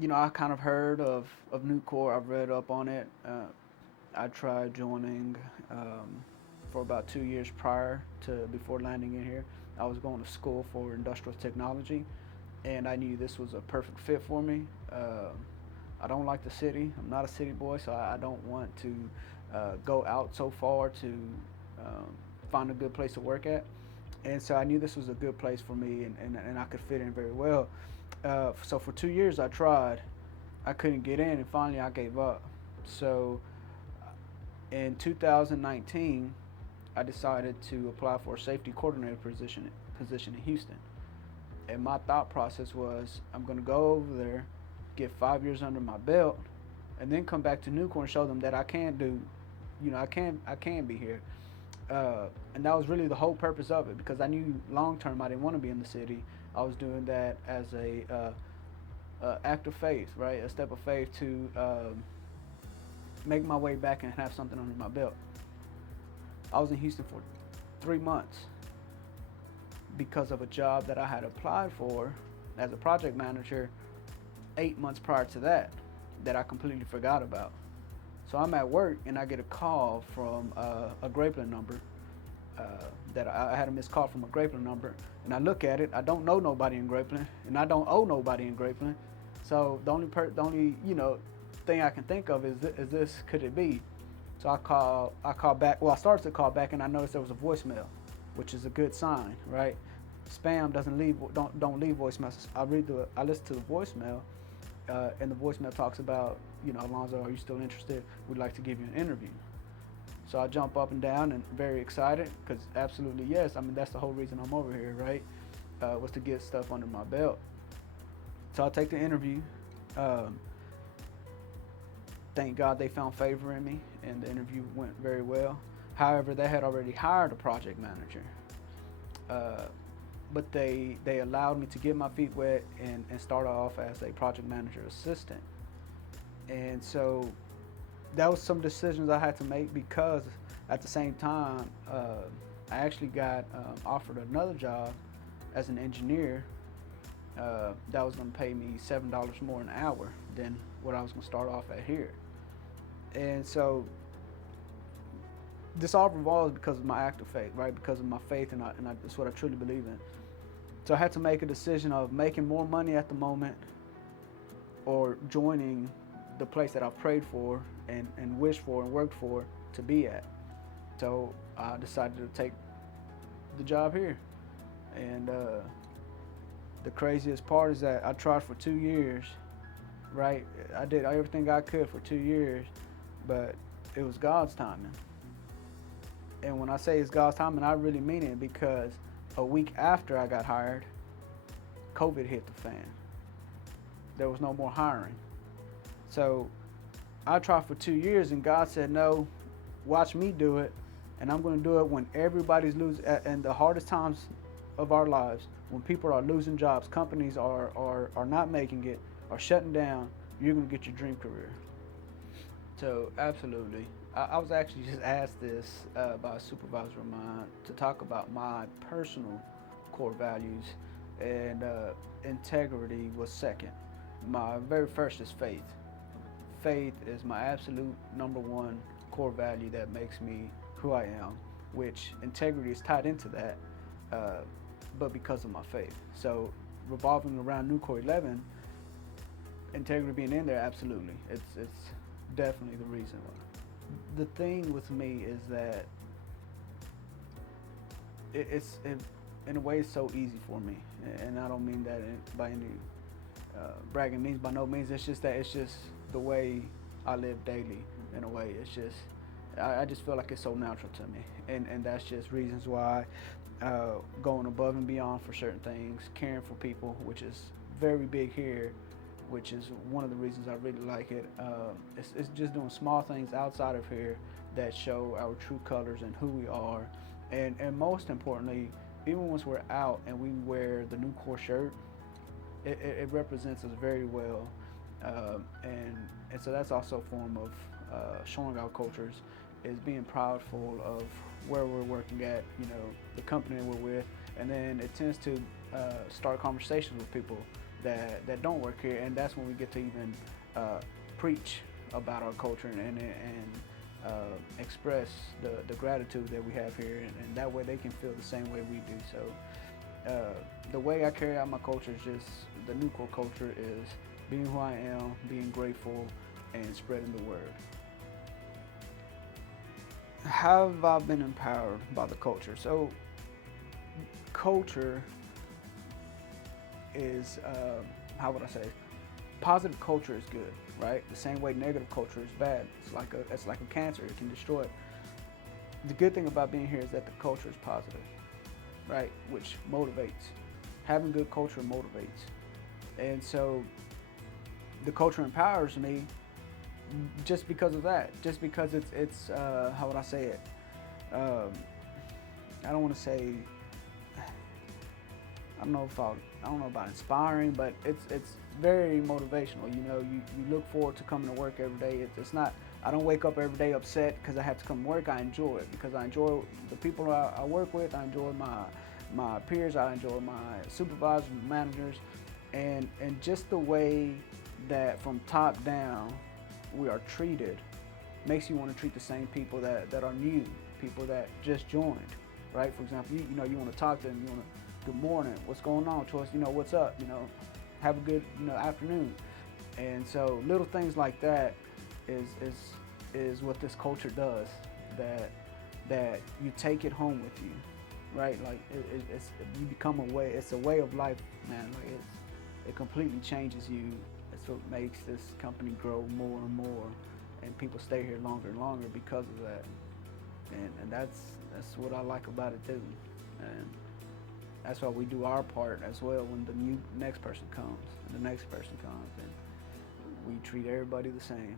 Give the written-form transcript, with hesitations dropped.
I kind of heard of Nucor. I've read up on it. I tried joining for about 2 years prior to before landing in here. I was going to school for industrial technology, and I knew this was a perfect fit for me. I don't like the city. I'm not a city boy, so I don't want to go out so far to um, find a good place to work at. And so I knew this was a good place for me, and I could fit in very well. So for 2 years I tried. I couldn't get in, and finally I gave up. So in 2019, I decided to apply for a safety coordinator position in Houston. And my thought process was, I'm going to go over there, get 5 years under my belt, and then come back to Nucor and show them that I can do, I can be here. And that was really the whole purpose of it, because I knew long term I didn't want to be in the city. I was doing that as a act of faith, right? A step of faith to make my way back and have something under my belt. I was in Houston for 3 months because of a job that I had applied for as a project manager 8 months prior to that I completely forgot about. So I'm at work and I get a call from a Grapeland number. Uh, that I had a missed call from a Grapeland number, and I look at it. I don't know nobody in Grapeland, and I don't owe nobody in Grapeland. So the only thing I can think of is this could it be? So I call back. Well, I started to call back, and I noticed there was a voicemail, which is a good sign, right? Spam doesn't leave don't leave voicemails. I listen to the voicemail, and the voicemail talks about, Alonzo, are you still interested? We'd like to give you an interview. So I jump up and down and very excited because absolutely yes. I mean, that's the whole reason I'm over here, right? Was to get stuff under my belt. So I take the interview. Um, thank God they found favor in me, and the interview went very well. However, they had already hired a project manager, uh, but they allowed me to get my feet wet and start off as a project manager assistant. And so that was some decisions I had to make because at the same time, I actually got offered another job as an engineer that was going to pay me $7 more an hour than what I was going to start off at here. And so this all revolves because of my act of faith, right? Because of my faith, and that's what I truly believe in. So I had to make a decision of making more money at the moment or joining the place that I've prayed for and wished for and worked for to be at. So I decided to take the job here. And the craziest part is that I tried for 2 years, right? I did everything I could for 2 years, but it was God's timing. And when I say it's God's timing, I really mean it because a week after I got hired, COVID hit the fan. There was no more hiring. So I tried for 2 years, and God said, no, watch me do it. And I'm going to do it when everybody's losing, and the hardest times of our lives, when people are losing jobs, companies are not making it, are shutting down, you're going to get your dream career. So, absolutely. I was actually just asked this by a supervisor of mine to talk about my personal core values, and integrity was second. My very first is faith. Faith is my absolute number one core value that makes me who I am, which integrity is tied into that, uh, but because of my faith. So, revolving around Nucor 11, integrity being in there, absolutely. It's definitely the reason why. The thing with me is that it in a way it's so easy for me, and I don't mean that by any bragging means, by no means. It's just that it's just the way I live daily. In a way, it's just I just feel like it's so natural to me, and that's just reasons why going above and beyond for certain things, caring for people, which is very big here, which is one of the reasons I really like it. It's just doing small things outside of here that show our true colors and who we are, and most importantly, even once we're out and we wear the Nucor shirt, it represents us very well, and so that's also a form of showing our cultures, is being proudful of where we're working at, the company we're with, and then it tends to start conversations with people that don't work here, and that's when we get to even uh, preach about our culture express the gratitude that we have here, and that way they can feel the same way we do. So the way I carry out my culture is just the Nucor culture is being who I am, being grateful, and spreading the word. How have I been empowered by the culture? So culture is how would I say? Positive culture is good, right? The same way negative culture is bad. It's like a cancer; it can destroy it. The good thing about being here is that the culture is positive, right? Which motivates. Having good culture motivates, and so the culture empowers me just because of that. Just because it's how would I say it? Um, I don't want to say I don't know about inspiring, but it's very motivational. You know, you look forward to coming to work every day. It's not. I don't wake up every day upset because I have to come to work. I enjoy it because I enjoy the people I work with. I enjoy my peers. I enjoy my supervisors, managers, and just the way that from top down we are treated makes you want to treat the same people that are new, people that just joined, right? For example, you know, you want to talk to them, you want to, good morning, what's going on, Choice, you know, what's up, you know, have a good, you know, afternoon. And so little things like that is what this culture does, that you take it home with you, right? Like it's you become a way, it's a way of life, man. Like it completely changes you. It's what makes this company grow more and more, and people stay here longer and longer because of that. And that's what I like about it too. And that's why we do our part as well when the next person comes and the next person comes, and we treat everybody the same.